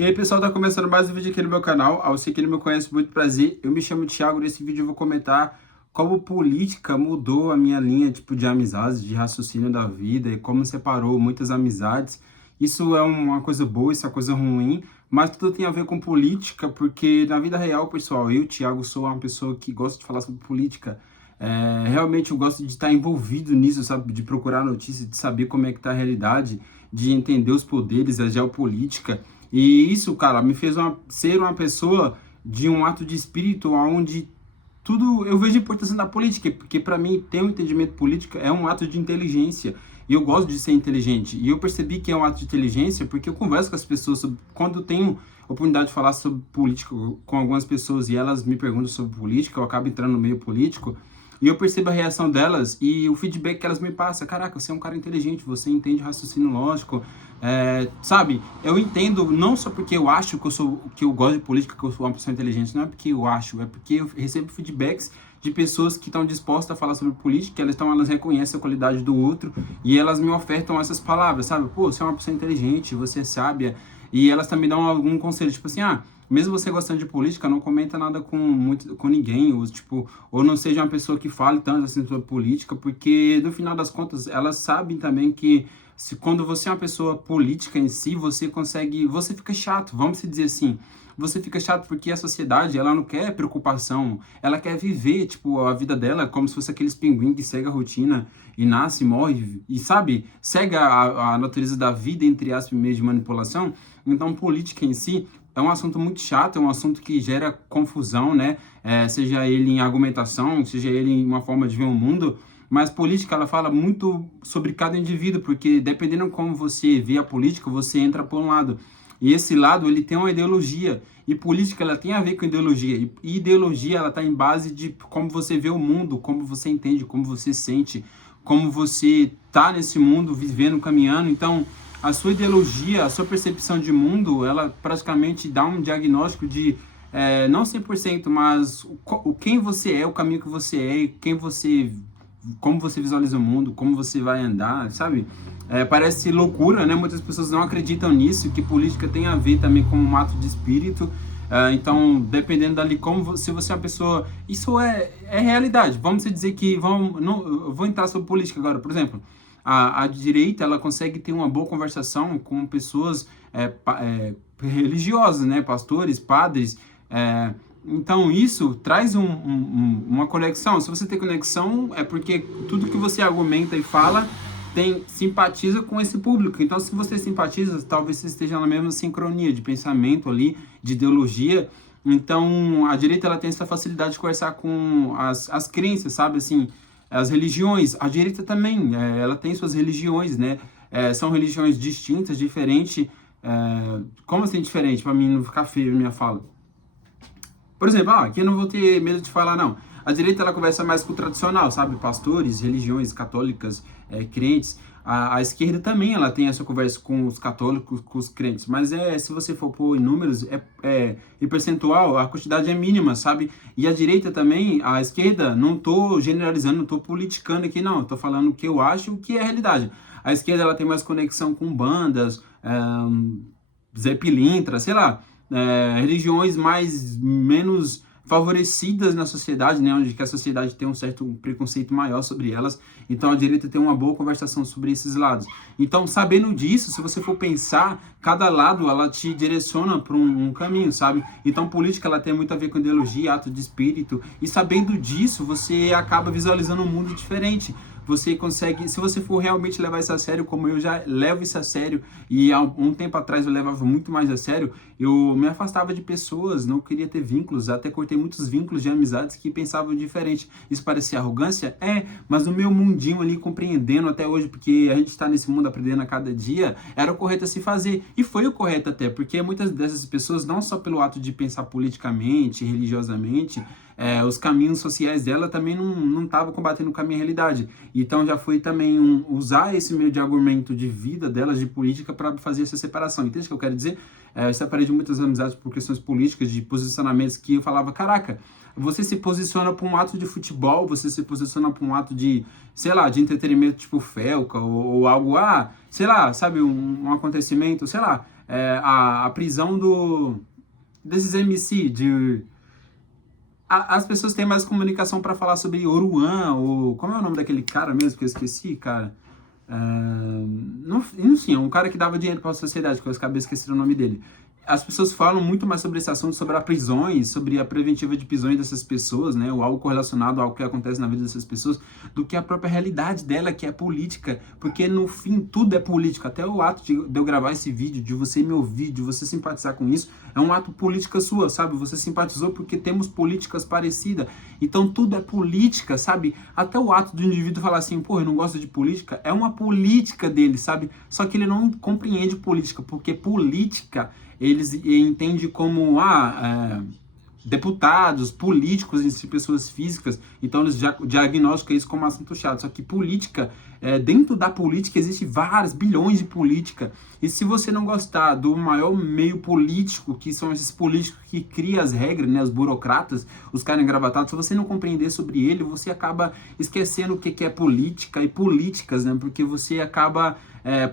E aí, pessoal, tá começando mais um vídeo aqui no meu canal. A você que não me conhece, muito prazer. Eu me chamo Thiago. Nesse vídeo eu vou comentar como política mudou a minha linha, tipo, de amizades, de raciocínio da vida e como separou muitas amizades. Isso é uma coisa boa, isso é uma coisa ruim, mas tudo tem a ver com política, porque na vida real, pessoal, eu, Thiago, sou uma pessoa que gosta de falar sobre política. Realmente eu gosto de estar envolvido nisso, sabe? De procurar notícias, de saber como é que tá a realidade, de entender os poderes, a geopolítica. E isso, cara, me fez ser uma pessoa de um ato de espírito onde tudo eu vejo a importância da política, porque para mim ter um entendimento político é um ato de inteligência. E eu gosto de ser inteligente. E eu percebi que é um ato de inteligência porque eu converso com as pessoas quando eu tenho oportunidade de falar sobre política com algumas pessoas e elas me perguntam sobre política, eu acabo entrando no meio político. E eu percebo a reação delas e o feedback que elas me passam. Caraca, você é um cara inteligente, você entende raciocínio lógico. Sabe, eu entendo não só porque eu acho que eu gosto de política, que eu sou uma pessoa inteligente, não é porque eu acho, é porque eu recebo feedbacks de pessoas que estão dispostas a falar sobre política, elas reconhecem a qualidade do outro e elas me ofertam essas palavras, sabe? Pô, você é uma pessoa inteligente, você é sábia. E elas também dão algum conselho, tipo assim, mesmo você gostando de política, não comenta nada com ninguém, ou, tipo, ou não seja uma pessoa que fale tanto assim sobre política, porque no final das contas elas sabem também que quando você é uma pessoa política em si, você fica chato, vamos se dizer assim. Você fica chato porque a sociedade, ela não quer preocupação, ela quer viver, tipo, a vida dela como se fosse aqueles pinguins que segue a rotina e nasce, morre, e sabe, segue a natureza da vida, entre aspas, meio de manipulação. Então, política em si é um assunto muito chato, é um assunto que gera confusão, né? Seja ele em argumentação, seja ele em uma forma de ver o mundo. Mas política, ela fala muito sobre cada indivíduo, porque dependendo como você vê a política, você entra por um lado. E esse lado, ele tem uma ideologia. E política, ela tem a ver com ideologia. E ideologia, ela está em base de como você vê o mundo, como você entende, como você sente, como você está nesse mundo, vivendo, caminhando. Então, a sua ideologia, a sua percepção de mundo, ela praticamente dá um diagnóstico de, não 100%, mas quem você é, o caminho que você é, como você visualiza o mundo, como você vai andar, sabe? Parece loucura, né? Muitas pessoas não acreditam nisso, que política tem a ver também com um ato de espírito. Então, dependendo dali, se você é uma pessoa... Isso é realidade. Vamos dizer que... eu vou entrar sobre política agora, por exemplo. A direita, ela consegue ter uma boa conversação com pessoas religiosas, né? Pastores, padres. Então, isso traz uma conexão. Se você tem conexão, é porque tudo que você argumenta e fala simpatiza com esse público. Então, se você simpatiza, talvez você esteja na mesma sincronia de pensamento ali, de ideologia. Então, a direita, ela tem essa facilidade de conversar com as crenças, sabe? Assim, as religiões. A direita também, ela tem suas religiões, né? São religiões distintas, diferentes. Como assim diferente? Para mim não ficar feio a minha fala. Por exemplo, aqui eu não vou ter medo de falar, não. A direita, ela conversa mais com o tradicional, sabe? Pastores, religiões católicas, crentes. A esquerda também, ela tem essa conversa com os católicos, com os crentes. Mas se você for pôr em números, em percentual, a quantidade é mínima, sabe? E a direita também, a esquerda, não tô generalizando, não tô politicando aqui, não. Tô falando o que eu acho, o que é a realidade. A esquerda, ela tem mais conexão com bandas, Zé Pilintra, sei lá, religiões menos favorecidas na sociedade, né, onde que a sociedade tem um certo preconceito maior sobre elas. Então a direita tem uma boa conversação sobre esses lados. Então, sabendo disso, se você for pensar, cada lado ela te direciona para um caminho, sabe? Então política, ela tem muito a ver com ideologia, ato de espírito, e sabendo disso, você acaba visualizando um mundo diferente. Você consegue, se você for realmente levar isso a sério, como eu já levo isso a sério, e há um tempo atrás eu levava muito mais a sério, eu me afastava de pessoas, não queria ter vínculos, até cortei muitos vínculos de amizades que pensavam diferente. Isso parecia arrogância? Mas no meu mundinho ali, compreendendo até hoje, porque a gente está nesse mundo aprendendo a cada dia, era o correto a se fazer. E foi o correto até, porque muitas dessas pessoas, não só pelo ato de pensar politicamente, religiosamente, os caminhos sociais dela também não estavam combatendo com a minha realidade. Então já foi também usar esse meio de argumento de vida delas, de política, para fazer essa separação. Entende o que eu quero dizer? Eu separei de muitas amizades por questões políticas, de posicionamentos que eu falava, caraca, você se posiciona para um ato de futebol, você se posiciona para um ato de, sei lá, de entretenimento tipo Felca, ou algo, sei lá, sabe, um acontecimento, sei lá, a prisão desses MC, as pessoas têm mais comunicação para falar sobre Oruan, ou como é o nome daquele cara mesmo que eu esqueci, cara? Enfim, é um cara que dava dinheiro para a sociedade, que eu acabei esquecendo o nome dele. As pessoas falam muito mais sobre esse assunto, sobre as prisões, sobre a preventiva de prisões dessas pessoas, né, ou algo correlacionado ao que acontece na vida dessas pessoas, do que a própria realidade dela, que é política, porque no fim tudo é político. Até o ato de eu gravar esse vídeo, de você me ouvir, de você simpatizar com isso, é um ato política sua, sabe? Você simpatizou porque temos políticas parecidas. Então tudo é política, sabe? Até o ato do indivíduo falar assim, pô, eu não gosto de política, é uma política dele, sabe? Só que ele não compreende política, porque política eles entendem como deputados, políticos em si, pessoas físicas, então eles já diagnosticam isso como assunto chato. Só que política, dentro da política existe vários bilhões de política, e se você não gostar do maior meio político, que são esses políticos que criam as regras, né, os burocratas, os caras engravatados, se você não compreender sobre ele, você acaba esquecendo o que é política e políticas, né, porque você acaba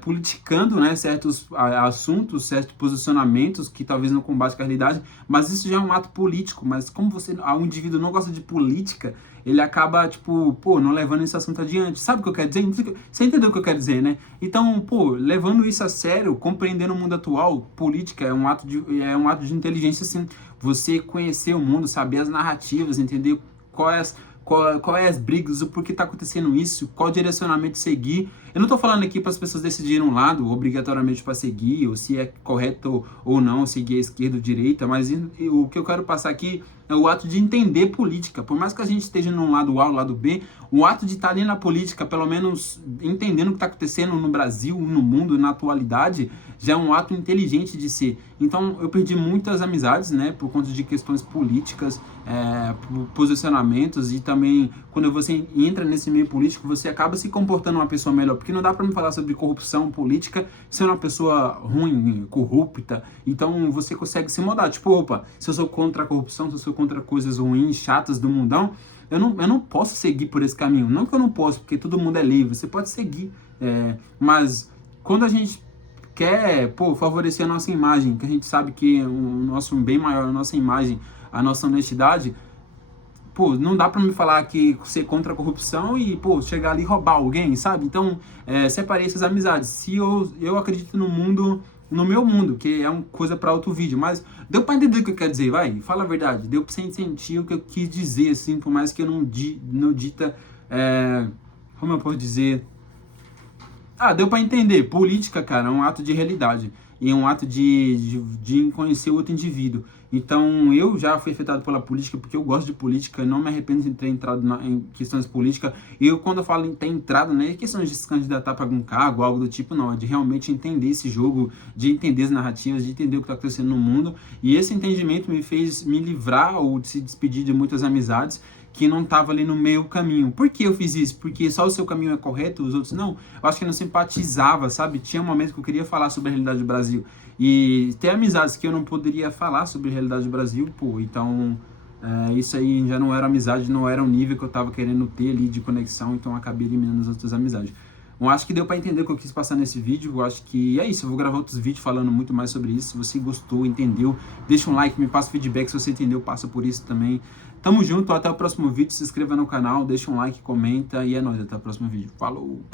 politicando, né, certos assuntos, certos posicionamentos que talvez não combatem com a realidade, mas isso já é um ato político. Mas como o indivíduo não gosta de política, ele acaba, tipo, pô, não levando esse assunto adiante. Sabe o que eu quero dizer? Você entendeu o que eu quero dizer, né? Então, pô, levando isso a sério, compreendendo o mundo atual, política é um ato de inteligência, sim. Você conhecer o mundo, saber as narrativas, entender qual é as brigas, o porquê está acontecendo isso, qual direcionamento seguir. Eu não estou falando aqui para as pessoas decidirem um lado obrigatoriamente para seguir, ou se é correto ou não seguir a esquerda ou direita, mas o que eu quero passar aqui é o ato de entender política. Por mais que a gente esteja num lado A ou lado B, o ato de estar ali na política, pelo menos entendendo o que está acontecendo no Brasil, no mundo, na atualidade, já é um ato inteligente de ser. Então eu perdi muitas amizades, né, por conta de questões políticas, posicionamentos, e também quando você entra nesse meio político, você acaba se comportando uma pessoa melhor, porque não dá para me falar sobre corrupção política sendo uma pessoa ruim, corrupta. Então você consegue se mudar, tipo, opa, se eu sou contra a corrupção, se eu sou contra coisas ruins, chatas do mundão, eu não posso seguir por esse caminho. Não que eu não posso, porque todo mundo é livre, você pode seguir, mas quando a gente quer, pô, favorecer a nossa imagem, que a gente sabe que o nosso bem maior, a nossa imagem, a nossa honestidade, pô, não dá pra me falar que ser contra a corrupção e, pô, chegar ali e roubar alguém, sabe? Então, separei essas amizades. Se eu acredito no mundo, no meu mundo, que é uma coisa para outro vídeo, mas deu pra entender o que eu quero dizer, vai? Fala a verdade. Deu pra você sentir o que eu quis dizer, assim, por mais que eu não dita, como eu posso dizer... deu pra entender. Política, cara, é um ato de realidade. E é um ato de conhecer o outro indivíduo. Então, eu já fui afetado pela política, porque eu gosto de política, não me arrependo de ter entrado em questões políticas. E quando eu falo em ter entrado, não é questão de se candidatar para algum cargo, algo do tipo, não. É de realmente entender esse jogo, de entender as narrativas, de entender o que está acontecendo no mundo. E esse entendimento me fez me livrar ou de se despedir de muitas amizades que não estava ali no meio caminho. Por que eu fiz isso? Porque só o seu caminho é correto, os outros não? Eu acho que eu não simpatizava, sabe? Tinha um momento que eu queria falar sobre a realidade do Brasil. E ter amizades que eu não poderia falar sobre a realidade do Brasil, pô, então isso aí já não era amizade, não era o nível que eu estava querendo ter ali de conexão, então eu acabei eliminando as outras amizades. Eu acho que deu para entender o que eu quis passar nesse vídeo. Eu acho que é isso. Eu vou gravar outros vídeos falando muito mais sobre isso. Se você gostou, entendeu, deixa um like, me passa feedback. Se você entendeu, passa por isso também. Tamo junto, até o próximo vídeo. Se inscreva no canal, deixa um like, comenta e é nóis. Até o próximo vídeo. Falou!